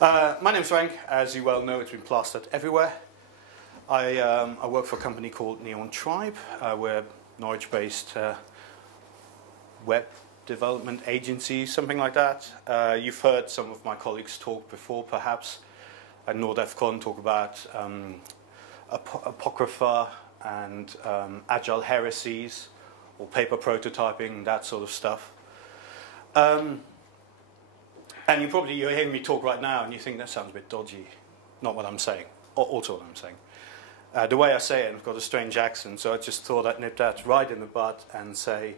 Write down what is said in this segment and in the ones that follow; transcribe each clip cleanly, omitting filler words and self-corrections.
My name's Frank. As you well know, it's been plastered everywhere. I work for a company called Neon Tribe. We're a Norwich-based web development agency, something like that. You've heard some of my colleagues talk before, perhaps, at NordFCon, talk about apocrypha and agile heresies, or paper prototyping, that sort of stuff. And you're hearing me talk right now and you think that sounds a bit dodgy. Not what I'm saying, also what I'm saying. The way I say it, I've got a strange accent, so I just thought I'd nip that right in the bud and say,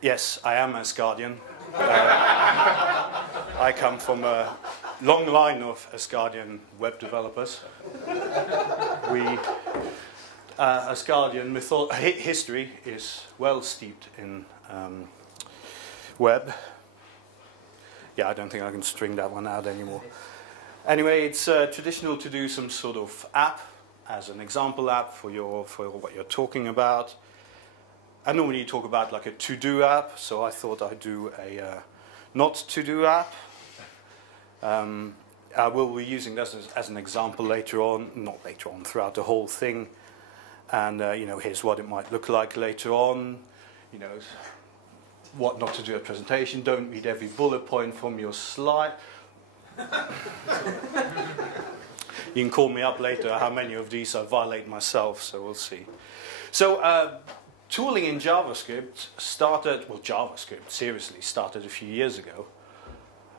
yes, I am Asgardian. I come from a long line of Asgardian web developers. Asgardian history is well steeped in web. Yeah, I don't think I can string that one out anymore. Anyway, it's traditional to do some sort of app as an example app for what you're talking about. I normally talk about like a to-do app, so I thought I'd do a not to-do app. I will be using this as an example later on, not later on, throughout the whole thing. And here's what it might look like later on. What not to do at presentation. Don't read every bullet point from your slide. You can call me up later how many of these I violate myself, so we'll see. So tooling in JavaScript JavaScript seriously started a few years ago.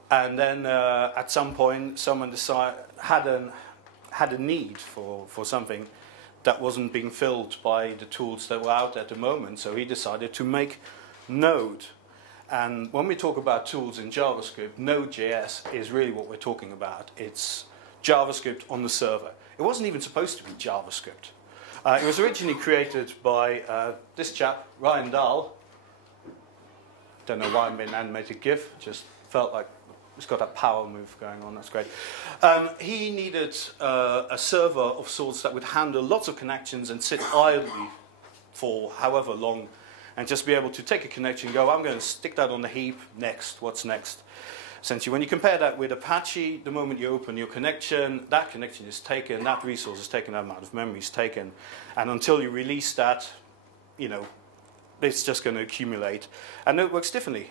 And then at some point someone had a need for something that wasn't being filled by the tools that were out at the moment, so he decided to make Node. And when we talk about tools in JavaScript, NodeJS is really what we're talking about. It's JavaScript on the server. It wasn't even supposed to be JavaScript. It was originally created by this chap, Ryan Dahl. Don't know why I made an animated GIF, just felt like it's got that power move going on, that's great. He needed a server of sorts that would handle lots of connections and sit idly for however long, and just be able to take a connection and go, I'm going to stick that on the heap, next, what's next? Essentially, when you compare that with Apache, the moment you open your connection, that connection is taken, that resource is taken, that amount of memory is taken, and until you release that, it's just going to accumulate. And it works differently.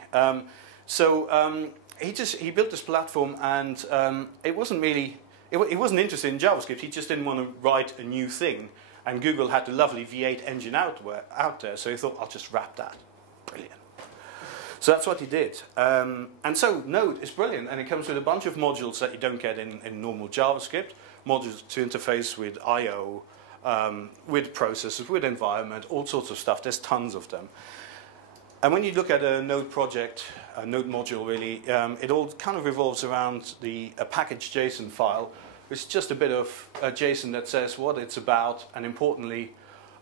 He built this platform, and it wasn't interested in JavaScript. He just didn't want to write a new thing. And Google had the lovely V8 engine out there, so he thought, I'll just wrap that. Brilliant. So that's what he did. And so Node is brilliant, and it comes with a bunch of modules that you don't get in normal JavaScript. Modules to interface with I/O, with processes, with environment, all sorts of stuff. There's tons of them. And when you look at a Node project, a Node module really, it all kind of revolves around a package JSON file, which is just a bit of JSON that says what it's about, and importantly,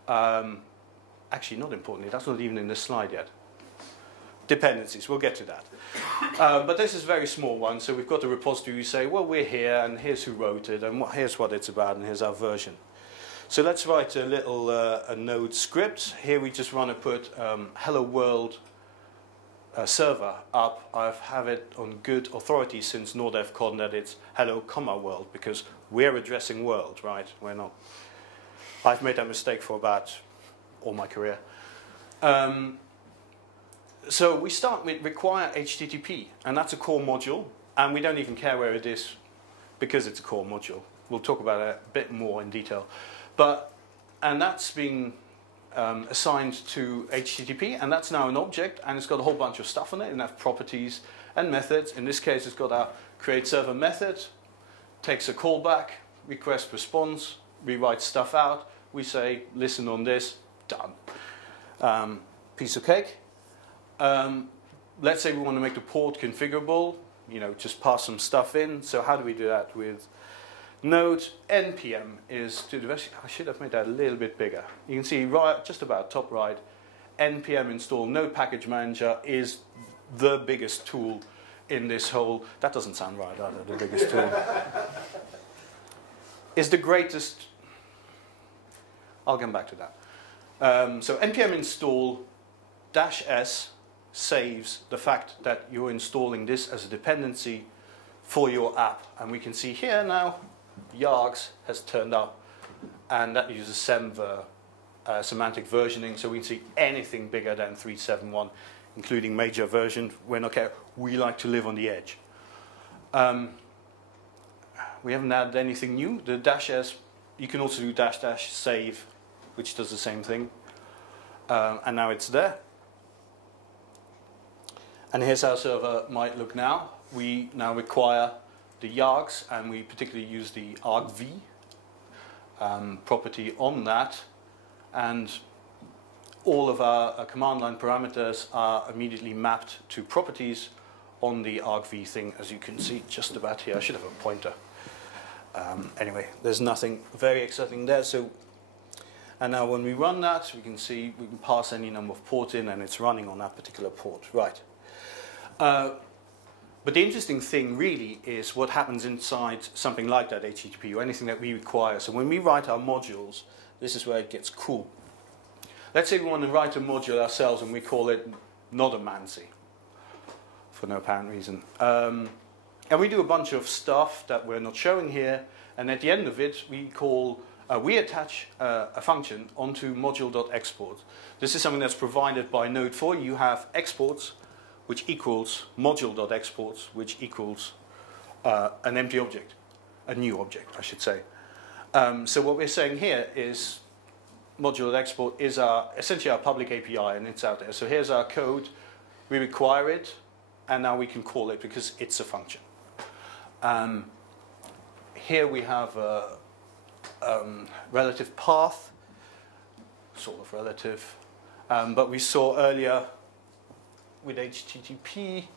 actually not importantly, that's not even in this slide yet. Dependencies, we'll get to that. But this is a very small one, so we've got a repository. We say, well, we're here, and here's who wrote it, and here's what it's about, and here's our version. So let's write a little a Node script. Here we just want to put hello world server up. I have it on good authority since NordFCon that it's hello, world, because we're addressing world, right? We're not. I've made that mistake for about all my career. So we start with require HTTP, and that's a core module, and we don't even care where it is because it's a core module. We'll talk about it a bit more in detail. And that's being assigned to HTTP, and that's now an object, and it's got a whole bunch of stuff on it, and have properties and methods. In this case, it's got our create server method, takes a callback, request response, we write stuff out, we say listen on this, done. Piece of cake. Let's say we want to make the port configurable, just pass some stuff in. So how do we do that with Node? npm is to the, I should have made that a little bit bigger. You can see right, just about top right, npm install Node Package Manager is the biggest tool in this whole, that doesn't sound right either, the biggest tool. Is the greatest, I'll come back to that. So npm install -s saves the fact that you're installing this as a dependency for your app. And we can see here now, Yargs has turned up, and that uses Semver semantic versioning, so we can see anything bigger than 3.7.1, including major version. We're not care. We like to live on the edge. We haven't added anything new. The -s, you can also do -- save, which does the same thing. And now it's there. And here's how our server might look now. We now require the Yargs, and we particularly use the argv property on that. And all of our command line parameters are immediately mapped to properties on the argv thing, as you can see just about here. I should have a pointer. Anyway, there's nothing very exciting there. So, and now when we run that, we can see we can pass any number of ports in, and it's running on that particular port. Right. But the interesting thing really is what happens inside something like that HTTP, or anything that we require. So when we write our modules, this is where it gets cool. Let's say we want to write a module ourselves, and we call it Nodomancy, for no apparent reason. And we do a bunch of stuff that we're not showing here, and at the end of it, we attach a function onto module.export. This is something that's provided by Node for you. You have exports, which equals module.exports, which equals an empty object, a new object, I should say. So what we're saying here is module.export is essentially our public API, and it's out there. So here's our code. We require it, and now we can call it because it's a function. Here we have a relative path, sort of relative, but we saw earlier with HTTP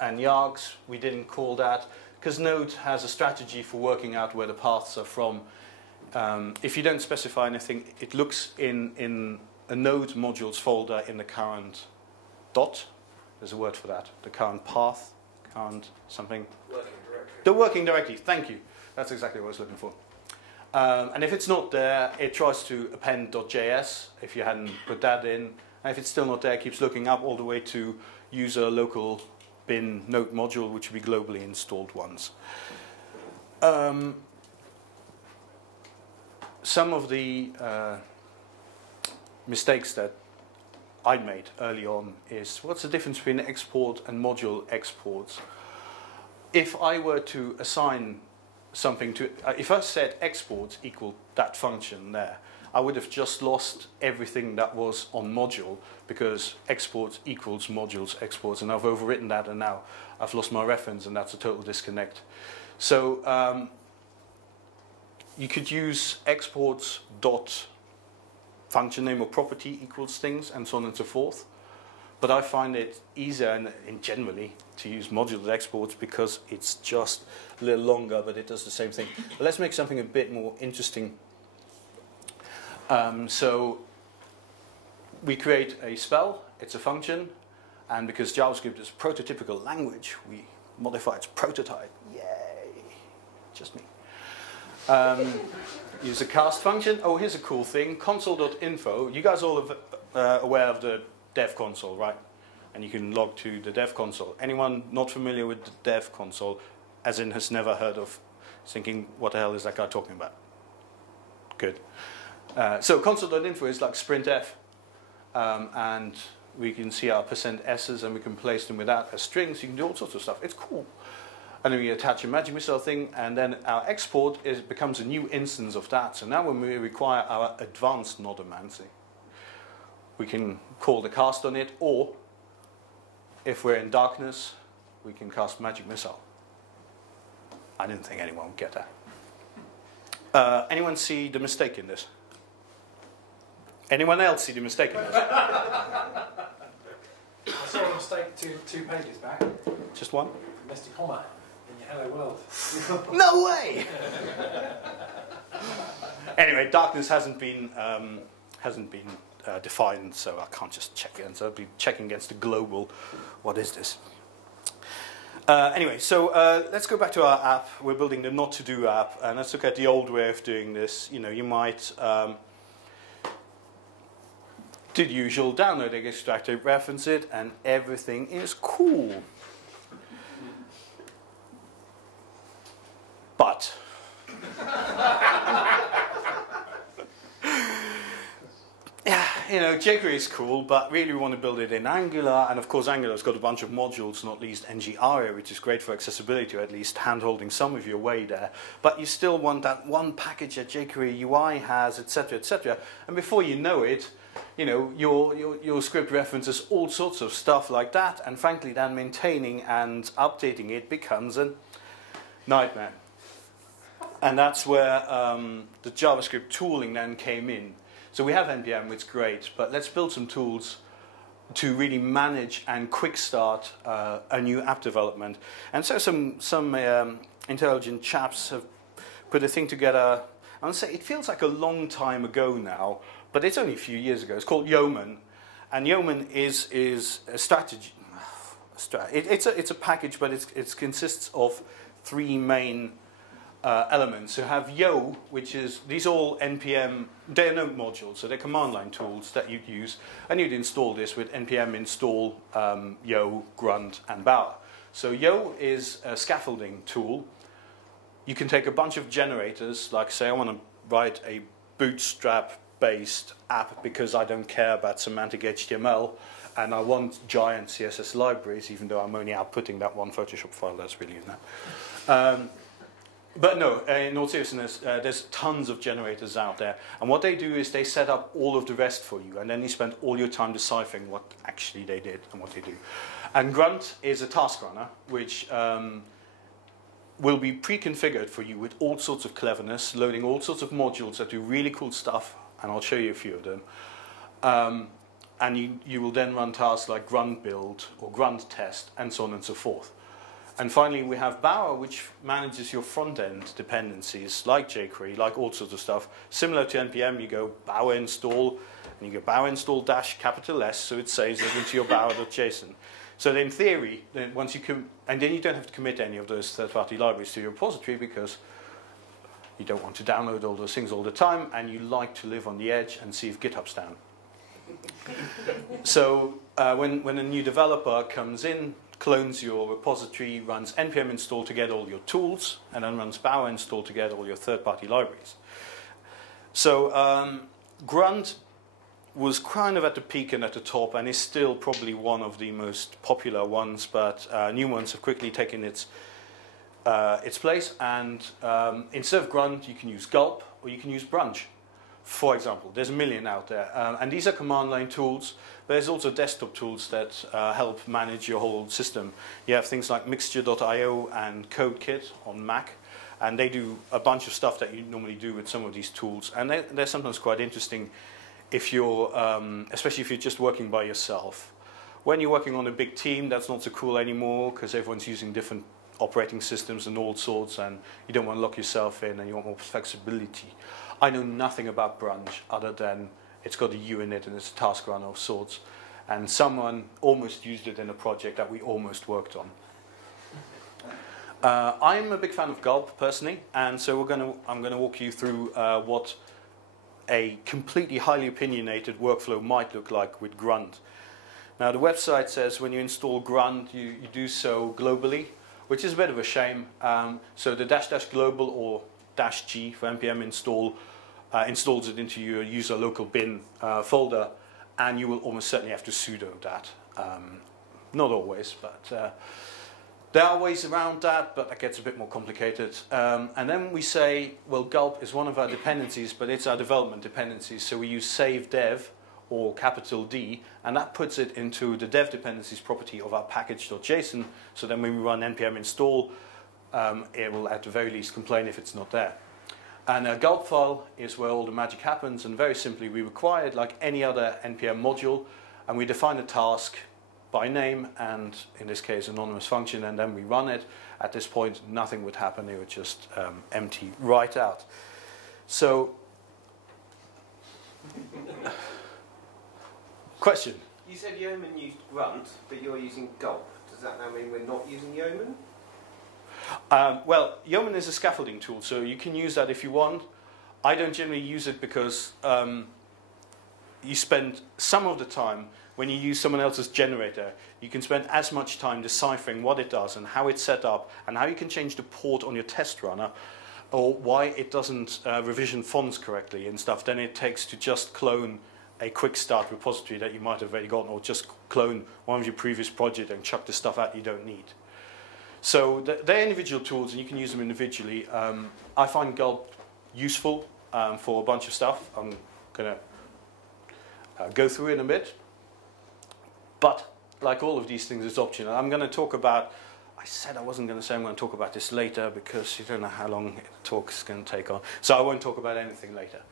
and Yargs, we didn't call that because Node has a strategy for working out where the paths are from. If you don't specify anything, it looks in a Node modules folder in the current dot. There's a word for that. The current path, current something. Working directory. The working directory. Thank you. That's exactly what I was looking for. And if it's not there, it tries to append .js if you hadn't put that in. And if it's still not there, it keeps looking up all the way to user local bin Node module, which will be globally installed ones. Some of the mistakes that I made early on is, what's the difference between export and module exports? If I were to assign something to, if I said exports equal that function there, I would have just lost everything that was on module, because exports equals modules exports, and I've overwritten that, and now I've lost my reference, and that's a total disconnect. So you could use exports dot function name or property equals things, and so on and so forth. But I find it easier and generally to use module exports because it's just a little longer, but it does the same thing. But let's make something a bit more interesting. So we create a spell, it's a function, and because JavaScript is a prototypical language, we modify its prototype. Yay! Just me. Use a cast function. Oh, here's a cool thing. Console.info. You guys all are aware of the dev console, right? And you can log to the dev console. Anyone not familiar with the dev console, as in has never heard of, thinking, what the hell is that guy talking about? Good. So console.info is like sprintf, and we can see our %s's, and we can place them without as strings. You can do all sorts of stuff. It's cool. And then we attach a magic missile thing, and then our export becomes a new instance of that. So now when we require our advanced Nodomancy, we can call the cast on it, or if we're in darkness, we can cast magic missile. I didn't think anyone would get that. Anyone see the mistake in this? Anyone else see the mistake in this? I saw a mistake two pages back. Just one? Missed a comma in your hello world. No way! Anyway, darkness hasn't been defined, so I can't just check it. So I'll be checking against the global. What is this? Anyway, so let's go back to our app. We're building the not to do app, and let's look at the old way of doing this. You know, you might do the usual download, extract it, reference it, and everything is cool. you know, jQuery is cool, but really we want to build it in Angular, and of course Angular's got a bunch of modules, not least ng-aria, which is great for accessibility, or at least hand-holding some of your way there. But you still want that one package that jQuery UI has, etc., etc. And before you know it, you know, your script references all sorts of stuff like that, and frankly, then maintaining and updating it becomes a nightmare. And that's where the JavaScript tooling then came in. So we have NPM, which is great, but let's build some tools to really manage and quick start a new app development. And so some intelligent chaps have put a thing together. I would say it feels like a long time ago now, but it's only a few years ago. It's called Yeoman, and Yeoman is a strategy. It's a package, but it consists of three main elements. So you have Yo, which is, these are all NPM, they're node modules, so they're command line tools that you'd use, and you'd install this with npm install Yo, grunt, and bower. So Yo is a scaffolding tool. You can take a bunch of generators, like say I want to write a bootstrap-based app because I don't care about semantic HTML, and I want giant CSS libraries, even though I'm only outputting that one Photoshop file that's really in that. But no, in all seriousness, there's tons of generators out there. And what they do is they set up all of the rest for you. And then you spend all your time deciphering what actually they did and what they do. And Grunt is a task runner, which will be pre-configured for you with all sorts of cleverness, loading all sorts of modules that do really cool stuff. And I'll show you a few of them. And you will then run tasks like grunt build or grunt test and so on and so forth. And finally, we have Bower, which manages your front-end dependencies, like jQuery, like all sorts of stuff. Similar to NPM, you go Bower install, and you go Bower install dash capital S, so it saves it into your bower.json. So then in theory, then once you and then you don't have to commit any of those third-party libraries to your repository because you don't want to download all those things all the time, and you like to live on the edge and see if GitHub's down. So when a new developer comes in, clones your repository, runs npm install to get all your tools, and then runs bower install to get all your third-party libraries. So Grunt was kind of at the peak and at the top, and is still probably one of the most popular ones, but new ones have quickly taken its place, and instead of Grunt, you can use Gulp, or you can use Brunch. For example, there's a million out there, and these are command line tools, but there's also desktop tools that help manage your whole system. You have things like Mixture.io and CodeKit on Mac, and they do a bunch of stuff that you normally do with some of these tools, and they're sometimes quite interesting if you're, especially if you're just working by yourself. When you're working on a big team, that's not so cool anymore because everyone's using different operating systems and all sorts, and you don't want to lock yourself in, and you want more flexibility. I know nothing about Brunch other than it's got a U in it and it's a task runner of sorts. And someone almost used it in a project that we almost worked on. I'm a big fan of Gulp personally, and so I'm going to walk you through what a completely highly opinionated workflow might look like with Grunt. Now the website says when you install Grunt, you do so globally, which is a bit of a shame. So the -- global or -g for npm install installs it into your user local bin folder, and you will almost certainly have to sudo that. Not always, but there are ways around that, but that gets a bit more complicated. And then we say, well, Gulp is one of our dependencies, but it's our development dependencies, so we use save dev or capital D, and that puts it into the dev dependencies property of our package.json, so then when we run npm install, it will at the very least complain if it's not there. And a Gulp file is where all the magic happens, and very simply we require it like any other npm module, and we define a task by name and in this case anonymous function, and then we run it. At this point nothing would happen, it would just empty right out. So question? You said Yeoman used Grunt, but you're using Gulp. Does that now mean we're not using Yeoman? Well, Yeoman is a scaffolding tool, so you can use that if you want. I don't generally use it because you spend some of the time when you use someone else's generator, you can spend as much time deciphering what it does and how it's set up and how you can change the port on your test runner or why it doesn't revision fonts correctly and stuff than it takes to just clone a quick start repository that you might have already gotten, or just clone one of your previous projects and chuck the stuff out you don't need. So they're individual tools, and you can use them individually. I find Gulp useful for a bunch of stuff. I'm going to go through it in a bit. But like all of these things, it's optional. I'm going to talk about, I said I wasn't going to say I'm going to talk about this later because you don't know how long the talk is going to take on. So I won't talk about anything later.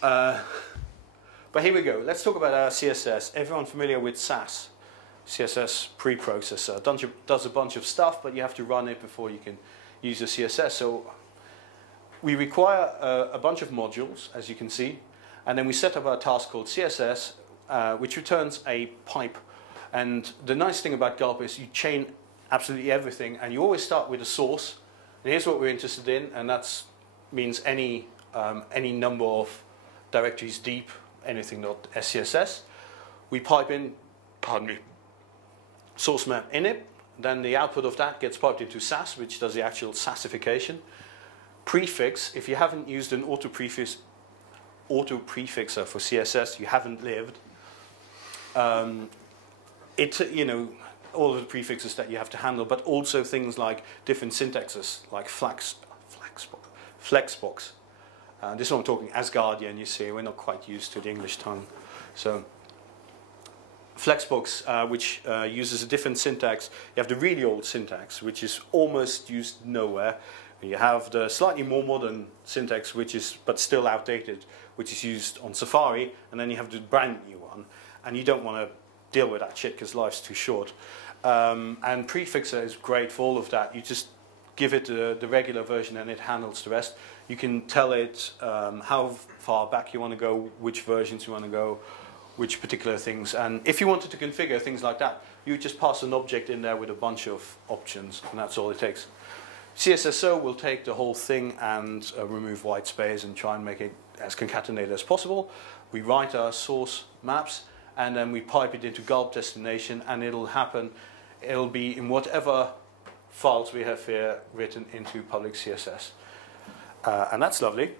But here we go. Let's talk about our CSS. Everyone familiar with Sass? CSS preprocessor. Does a bunch of stuff, but you have to run it before you can use the CSS. So we require a bunch of modules, as you can see, and then we set up our task called CSS, which returns a pipe. And the nice thing about Gulp is you chain absolutely everything, and you always start with a source. And here's what we're interested in, and that means any number of directories deep, anything.scss. We pipe in, pardon me, source map in it. Then the output of that gets piped into Sass, which does the actual Sassification. Prefix, if you haven't used an auto prefixer for CSS, you haven't lived. All of the prefixes that you have to handle, but also things like different syntaxes, like flexbox. This one I'm talking Asgardian, you see, we're not quite used to the English tongue. So flexbox, which uses a different syntax. You have the really old syntax, which is almost used nowhere. You have the slightly more modern syntax, which is but still outdated, which is used on Safari, and then you have the brand new one, and you don't want to deal with that shit because life's too short. And prefixer is great for all of that. You just give it the regular version and it handles the rest. You can tell it how far back you want to go, which versions you want to go, which particular things. And if you wanted to configure things like that, you just pass an object in there with a bunch of options, and that's all it takes. CSSO will take the whole thing and remove white space and try and make it as concatenated as possible. We write our source maps, and then we pipe it into Gulp destination, and it'll happen. It'll be in whatever files we have here written into public CSS. And that's lovely.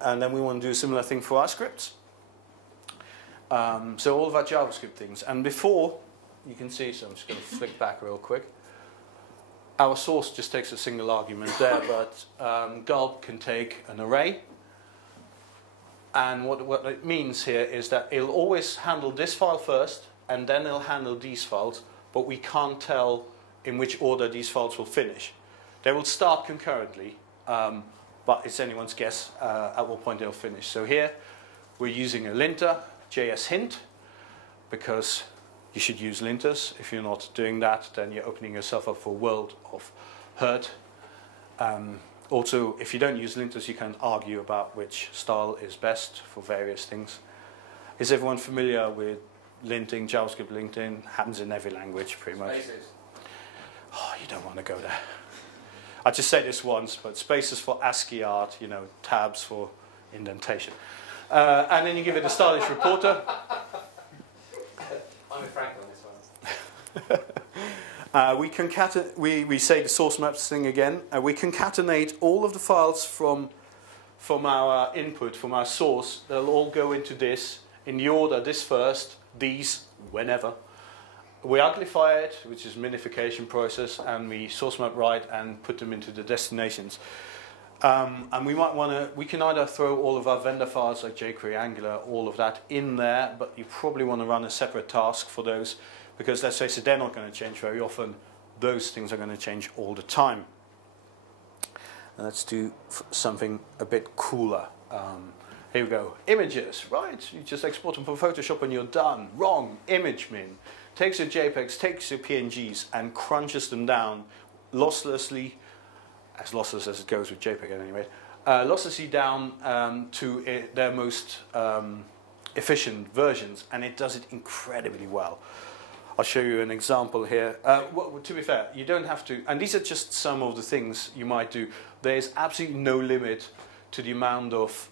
And then we want to do a similar thing for our scripts. So all of our JavaScript things. And before, you can see, so I'm just going to flick back real quick. Our source just takes a single argument there, but Gulp can take an array. And what it means here is that it'll always handle this file first, and then it'll handle these files, but we can't tell in which order these files will finish. They will start concurrently, but it's anyone's guess at what point they'll finish. So here, we're using a linter, JS hint, because you should use linters. If you're not doing that, then you're opening yourself up for a world of hurt. Also, if you don't use linters, you can argue about which style is best for various things. Is everyone familiar with linting, JavaScript linting? Happens in every language, pretty much. Spaces. Oh, you don't want to go there. I just said this once, but spaces for ASCII art, tabs for indentation. And then you give it a stylish reporter. I'm with Frank on this one. We say the source maps thing again. We concatenate all of the files from our input, from our source. They'll all go into this in the order, this first, these, whenever. We uglify it, which is a minification process, and we source map right and put them into the destinations. And we can either throw all of our vendor files like jQuery, Angular, all of that in there, but you probably want to run a separate task for those, because let's face it, they're not going to change very often. Those things are going to change all the time. Let's do something a bit cooler. Here we go. Images, right? You just export them from Photoshop and you're done. Wrong. Image min. Takes your JPEGs, takes your PNGs, and crunches them down losslessly, as lossless as it goes with JPEG at any rate, losslessly down to their most efficient versions, and it does it incredibly well. I'll show you an example here. Well, to be fair, you don't have to, and these are just some of the things you might do. There's absolutely no limit to the amount of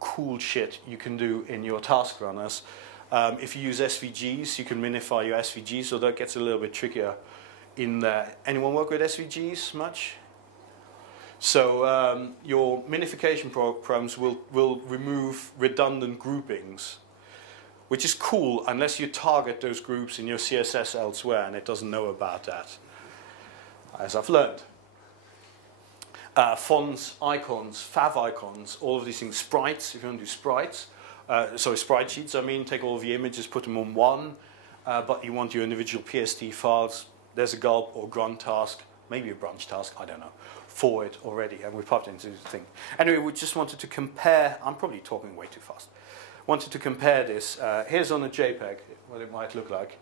cool shit you can do in your task runners. If you use SVGs, you can minify your SVGs, so that gets a little bit trickier in there. Anyone work with SVGs much? So your minification programs will remove redundant groupings. which is cool unless you target those groups in your CSS elsewhere and it doesn't know about that, as I've learned. Fonts, icons, fav icons, all of these things, sprites, if you want to do sprites, sprite sheets, I mean, take all of the images, put them on one, but you want your individual PST files, there's a gulp or grunt task, maybe a branch task, I don't know, for it already, and we popped into the thing. Anyway, we just wanted to compare, I'm probably talking way too fast, wanted to compare this, here's on a JPEG, what it might look like.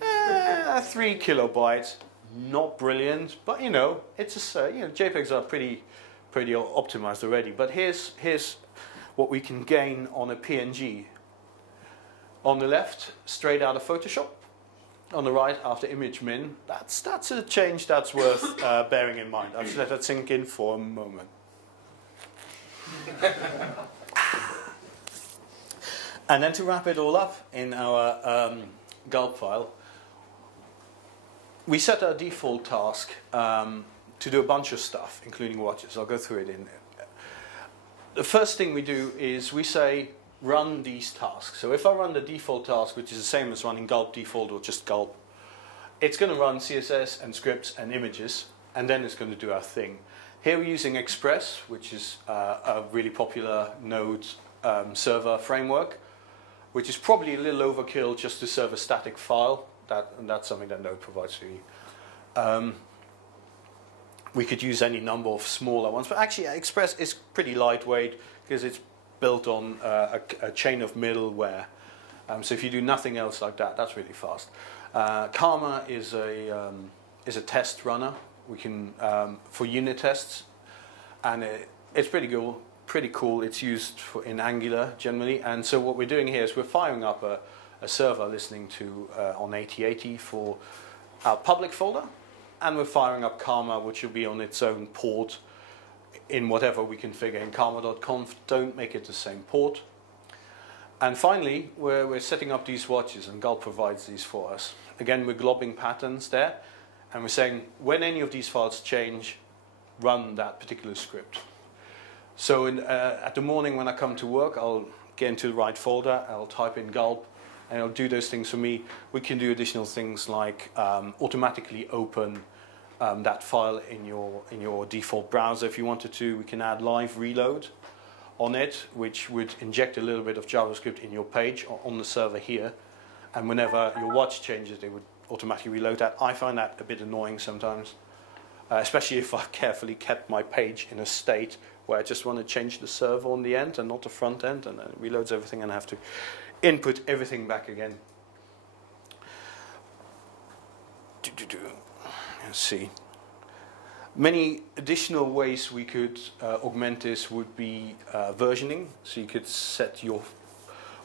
3 kilobytes. Not brilliant, but you know, it's a, JPEGs are pretty optimized already. But here's what we can gain on a PNG. On the left, straight out of Photoshop. On the right, after image min. That's a change that's worth bearing in mind. I'll just let that sink in for a moment. And then to wrap it all up in our gulp file. We set our default task to do a bunch of stuff, including watches. I'll go through it in. The first thing we do is we say, run these tasks. So if I run the default task, which is the same as running gulp default or just gulp, it's going to run CSS and scripts and images, and then it's going to do our thing. Here we're using Express, which is a really popular Node server framework, which is probably a little overkill just to serve a static file. And that's something that Node provides for you. We could use any number of smaller ones, but actually Express is pretty lightweight because it's built on a chain of middleware. So if you do nothing else like that, that's really fast. Karma is a test runner. We can for unit tests, and it's pretty cool. It's used in Angular generally, and so what we're doing here is we're firing up a server listening to on 8080 for our public folder, and we're firing up Karma, which will be on its own port in whatever we configure in karma.conf. Don't make it the same port. And finally, we're setting up these watches, and Gulp provides these for us. Again, we're globbing patterns there, and we're saying when any of these files change, run that particular script. So at the morning when I come to work, I'll get into the right folder, I'll type in Gulp, and it'll do those things for me. We can do additional things like automatically open that file in your default browser if you wanted to. We can add live reload on it, which would inject a little bit of JavaScript in your page on the server here. And whenever your watch changes, it would automatically reload that. I find that a bit annoying sometimes, especially if I carefully kept my page in a state where I just want to change the server on the end and not the front end, and then it reloads everything and I have to input everything back again. Let's see. Many additional ways we could augment this would be versioning. So you could set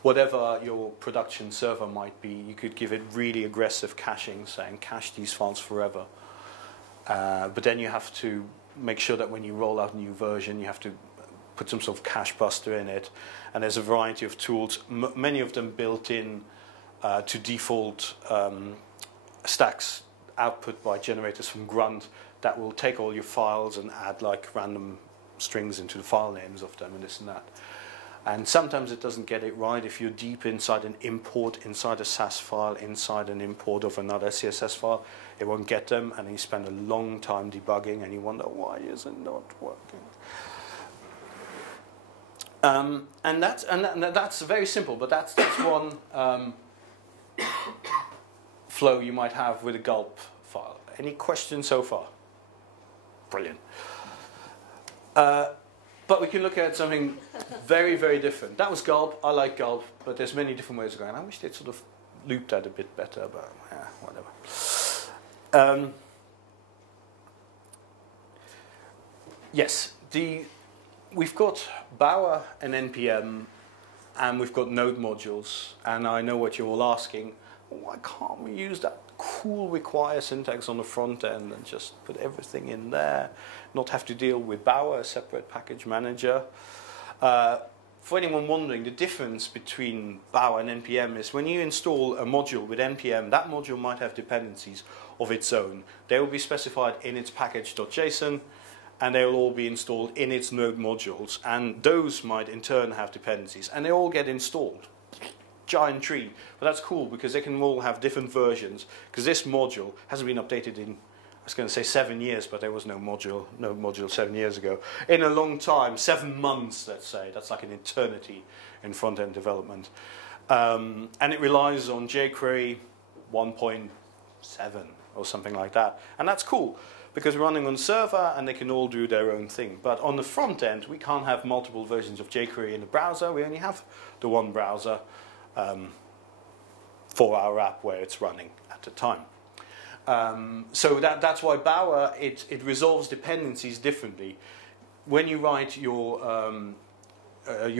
whatever your production server might be, you could give it really aggressive caching, saying cache these files forever. But then you have to make sure that when you roll out a new version, you have to put some sort of cache buster in it. And there's a variety of tools, many of them built in to default stacks output by generators from Grunt that will take all your files and add like random strings into the file names of them and this and that. And sometimes it doesn't get it right. If you're deep inside an import, inside a SAS file, inside an import of another CSS file, it won't get them, and you spend a long time debugging and you wonder, why is it not working? And that's very simple, but that's one flow you might have with a gulp file. Any questions so far? Brilliant. But we can look at something very, very different. That was gulp. I like gulp, but there's many different ways of going. I wish they'd sort of looped that a bit better, but yeah, whatever. Yes, we've got Bower and NPM, and we've got node modules. And I know what you're all asking. Why can't we use that cool require syntax on the front end and just put everything in there, not have to deal with Bower, a separate package manager? For anyone wondering, the difference between Bower and NPM is when you install a module with NPM, that module might have dependencies of its own. They will be specified in its package.json, and they will all be installed in its node modules, and those might in turn have dependencies, and they all get installed giant tree. But that's cool because they can all have different versions. Because this module hasn't been updated in, I was going to say 7 years, but there was no module 7 years ago. In a long time, 7 months, let's say. That's like an eternity in front-end development. And it relies on jQuery 1.7 or something like that. And that's cool, because we're running on server and they can all do their own thing. But on the front end, we can't have multiple versions of jQuery in the browser. We only have the one browser for our app where it's running at the time. So that's why Bower, it resolves dependencies differently. When you write your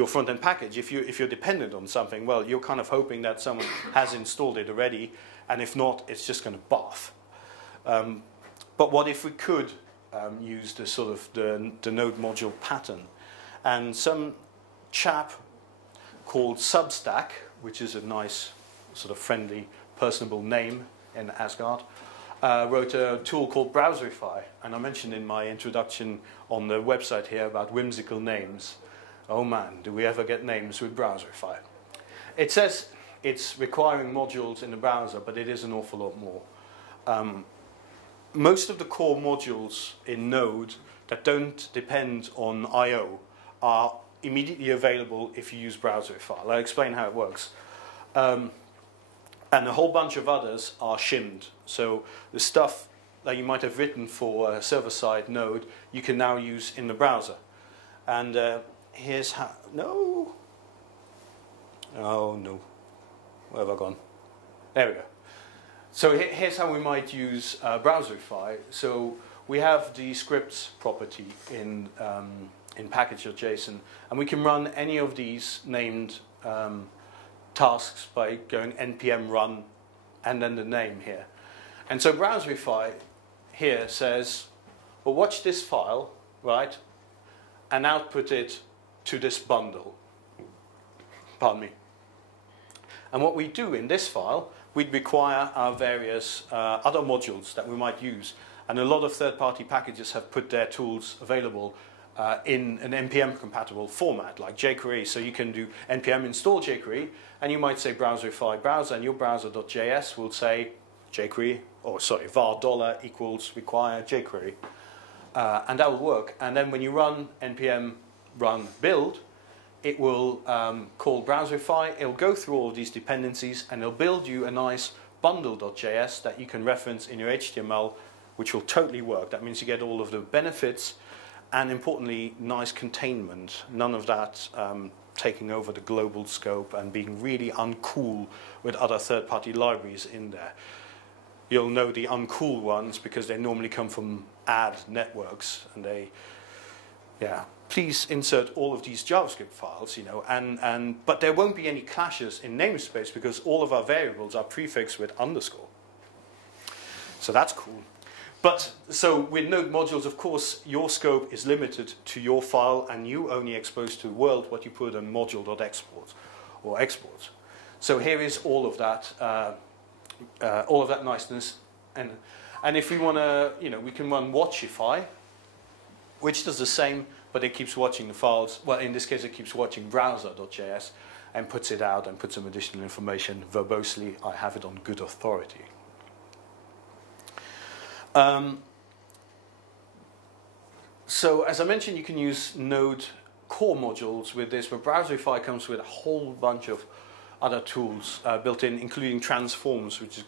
front-end package, if you're dependent on something, well, you're kind of hoping that someone has installed it already, and if not, it's just going to bath. But what if we could use the sort of the node module pattern? And some chap called Substack, which is a nice sort of friendly, personable name in Asgard, wrote a tool called Browserify. And I mentioned in my introduction on the website here about whimsical names. Oh man, do we ever get names with Browserify? It says it's requiring modules in the browser, but it is an awful lot more. Most of the core modules in Node that don't depend on I/O are immediately available if you use Browserify. I'll explain how it works. And a whole bunch of others are shimmed. So the stuff that you might have written for a server-side Node, you can now use in the browser. And here's how... No. Oh, no. Where have I gone? There we go. So here's how we might use Browserify. So we have the scripts property in package.json, and we can run any of these named tasks by going npm run and then the name here. And so Browserify here says, well, watch this file, right, and output it to this bundle. Pardon me. And what we do in this file, we'd require our various other modules that we might use. And a lot of third-party packages have put their tools available in an npm-compatible format, like jQuery. So you can do npm install jQuery, and you might say Browserify browser, and your browser.js will say jQuery, or sorry, var $ equals require jQuery. And that will work. And then when you run npm run build, it will call Browserify, it'll go through all of these dependencies, and it'll build you a nice bundle.js that you can reference in your HTML, which will totally work. That means you get all of the benefits, and importantly, nice containment. None of that taking over the global scope and being really uncool with other third-party libraries in there. You'll know the uncool ones because they normally come from ad networks, and they, yeah. Please insert all of these JavaScript files, you know, but there won't be any clashes in namespace because all of our variables are prefixed with underscore. So that's cool. But so with node modules, of course, your scope is limited to your file, and you only expose to the world what you put on module.export or export. So here is all of that niceness, and if we want to, you know, we can run Watchify, which does the same. But it keeps watching the files. Well, in this case, it keeps watching browser.js and puts it out and puts some additional information verbosely. I have it on good authority. So, as I mentioned, you can use Node core modules with this, but Browserify comes with a whole bunch of other tools built in, including transforms, which is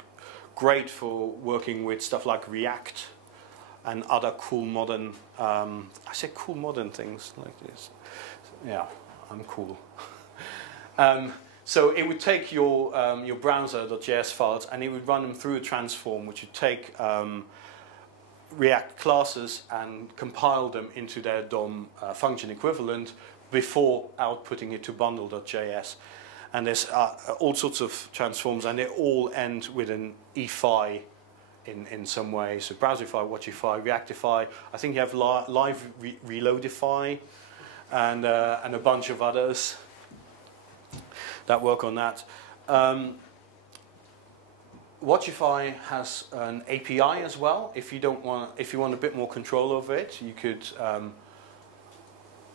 great for working with stuff like React and other cool modern, I say cool modern things like this. Yeah, I'm cool. So it would take your browser.js files and it would run them through a transform, which would take React classes and compile them into their DOM function equivalent before outputting it to bundle.js. And there's all sorts of transforms, and they all end with an EFI in some way. So Browserify, Watchify, Reactify. I think you have live Reloadify and a bunch of others that work on that. Watchify has an API as well. If you want a bit more control over it, you could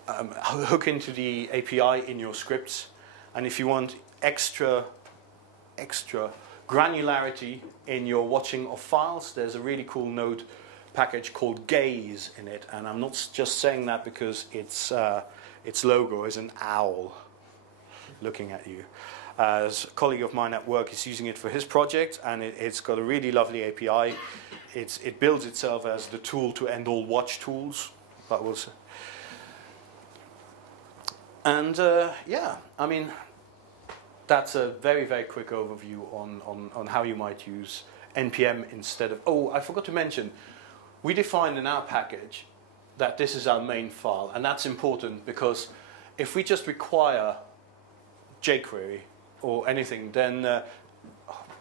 hook into the API in your scripts. And if you want extra extra granularity in your watching of files. There's a really cool Node package called gaze in it, and I'm not just saying that because its logo is an owl looking at you. A colleague of mine at work is using it for his project, and it's got a really lovely API. It builds itself as the tool to end all watch tools, but we'll see. And yeah, I mean, that's a very, very quick overview on how you might use npm instead of... Oh, I forgot to mention, we define in our package that this is our main file, and that's important because if we just require jQuery or anything, then... oh,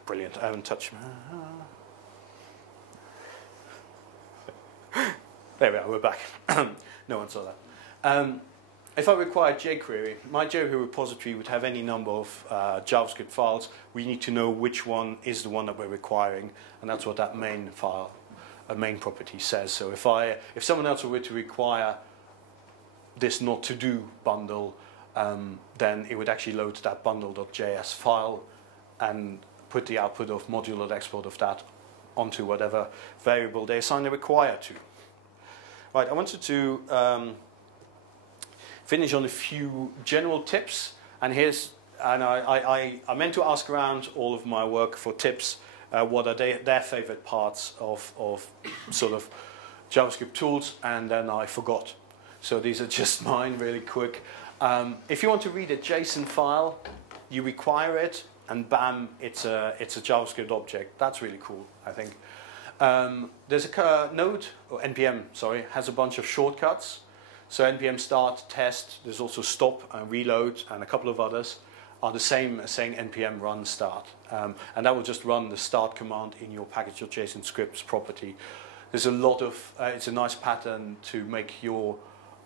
brilliant, I haven't touched... There we are, we're back. No one saw that. If I require jQuery, my jQuery repository would have any number of JavaScript files. We need to know which one is the one that we're requiring, and that's what that main file, a main property says. So if someone else were to require this not to do bundle, then it would actually load that bundle.js file and put the output of module.export of that onto whatever variable they assign the require to. Right, I wanted to finish on a few general tips, and I meant to ask around all of my work for tips. What are their favorite parts of sort of JavaScript tools, and then I forgot. So these are just mine, really quick. If you want to read a JSON file, you require it, and bam, it's a JavaScript object. That's really cool, I think. There's a node, or npm, sorry, has a bunch of shortcuts. So npm start, test, there's also stop and reload, and a couple of others are the same as saying npm run start. And that will just run the start command in your package.json scripts property. There's a lot of, it's a nice pattern to make your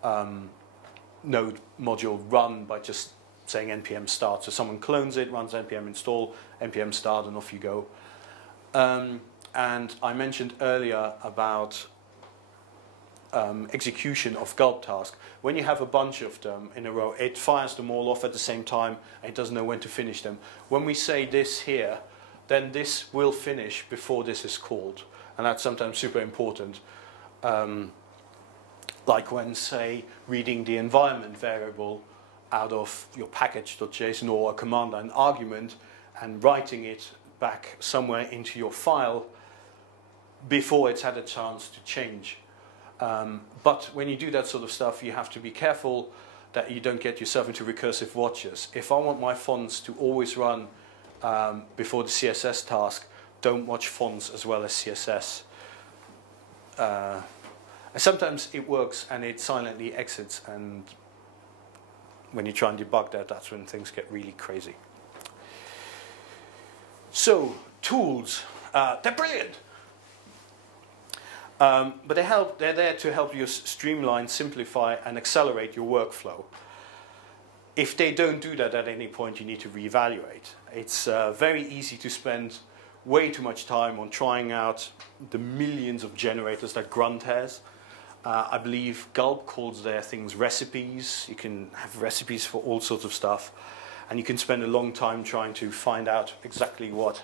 node module run by just saying npm start. So someone clones it, runs npm install, npm start, and off you go. And I mentioned earlier about execution of gulp task. When you have a bunch of them in a row, it fires them all off at the same time, and it doesn't know when to finish them. When we say this here, then this will finish before this is called, and that's sometimes super important. Like when, say, reading the environment variable out of your package.json or a command line argument and writing it back somewhere into your file before it's had a chance to change. But when you do that sort of stuff, you have to be careful that you don't get yourself into recursive watches. If I want my fonts to always run before the CSS task, don't watch fonts as well as CSS. Sometimes it works and it silently exits, and when you try and debug that, that's when things get really crazy. So, tools, they're brilliant. But they're there to help you streamline, simplify, and accelerate your workflow. If they don't do that at any point, you need to reevaluate. It's very easy to spend way too much time on trying out the millions of generators that Grunt has. I believe Gulp calls their things recipes. You can have recipes for all sorts of stuff. And you can spend a long time trying to find out exactly what.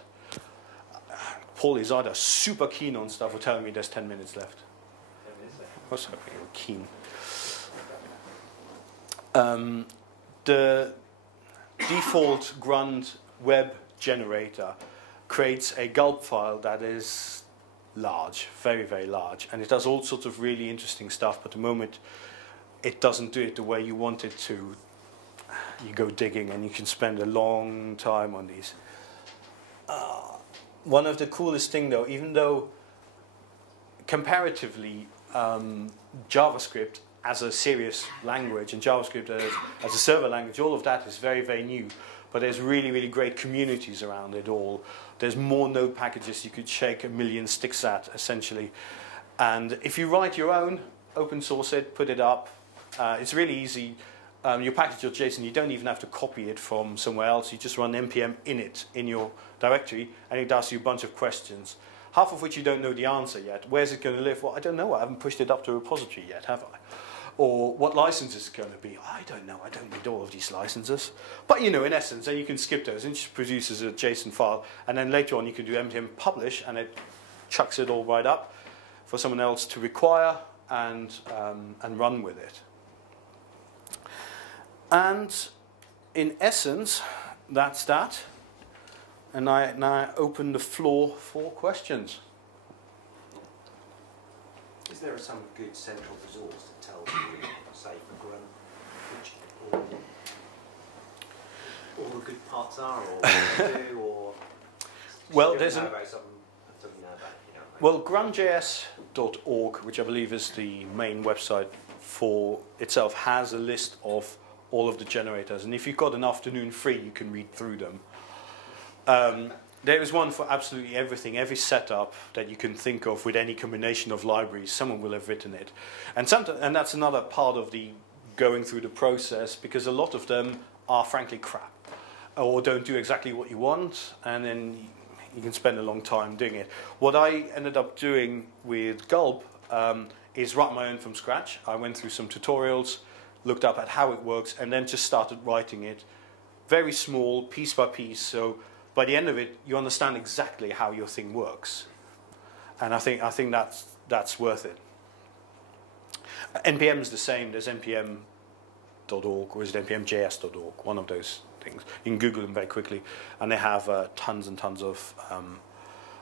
Paul is either super keen on stuff or telling me there's 10 minutes left. I was hoping you were keen. The default Grunt web generator creates a gulp file that is large, very, very large. And it does all sorts of really interesting stuff, but the moment it doesn't do it the way you want it to, you go digging and you can spend a long time on these. One of the coolest thing though, even though comparatively JavaScript as a serious language and JavaScript as a server language, all of that is very, very new. But there's really, really great communities around it all. There's more node packages you could shake a million sticks at, essentially. And if you write your own, open source it, put it up, it's really easy. Your package.json, you don't even have to copy it from somewhere else. You just run npm init in your directory, and it asks you a bunch of questions, half of which you don't know the answer yet. Where's it going to live? Well, I don't know. I haven't pushed it up to a repository yet, have or what license is going to be. I don't know. I don't read all of these licenses. But you know, in essence, then you can skip those and it just produces a JSON file. And then later on, you can do npm publish, and it chucks it all right up for someone else to require and run with it. And in essence, that's that. And I now open the floor for questions. Is there some good central resource that tells you, say, for Grunt, which all the good parts are, or what to do, or well, you there's know an about something you know about, you know? well, grunjs.org, which I believe is the main website for itself, has a list of all of the generators, and if you've got an afternoon free, you can read through them. There is one for absolutely everything, every setup that you can think of with any combination of libraries, someone will have written it. And that's another part of the going through the process, because a lot of them are frankly crap, or don't do exactly what you want, and then you can spend a long time doing it. What I ended up doing with Gulp is write my own from scratch. I went through some tutorials, looked up at how it works, and then just started writing it very small, piece by piece, so by the end of it, you understand exactly how your thing works. And I think that's worth it. NPM is the same. There's npm.org, or is it npmjs.org, one of those things. You can Google them very quickly, and they have tons and tons of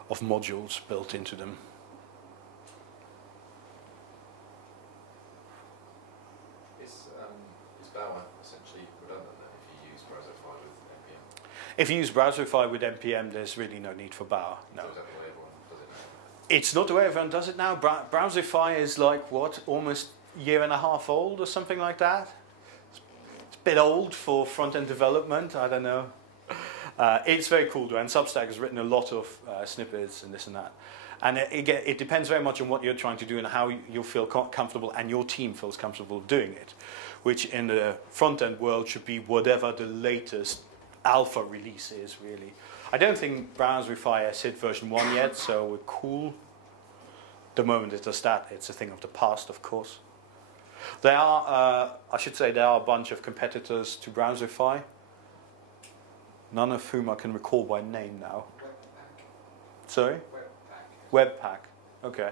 modules built into them. Is Bower essentially redundant then if you use Browserify with npm? If you use Browserify with npm, there's really no need for Bower. No. So is that the way everyone does it now? It's not the way everyone does it now. Browserify is like, what, almost a year and a half old or something like that? It's a bit old for front-end development, I don't know. It's very cool though, and Substack has written a lot of snippets and this and that. And it depends very much on what you're trying to do and how you feel comfortable and your team feels comfortable doing it, which in the front-end world should be whatever the latest alpha release is, really. I don't think Browserify has hit version 1 yet, so we're cool. The moment it does that, it's a thing of the past, of course. There are, I should say, there are a bunch of competitors to Browserify, none of whom I can recall by name now. Webpack. Sorry? Webpack. Okay.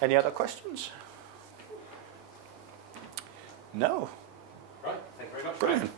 Any other questions? No. Right, thank you very much. Brilliant.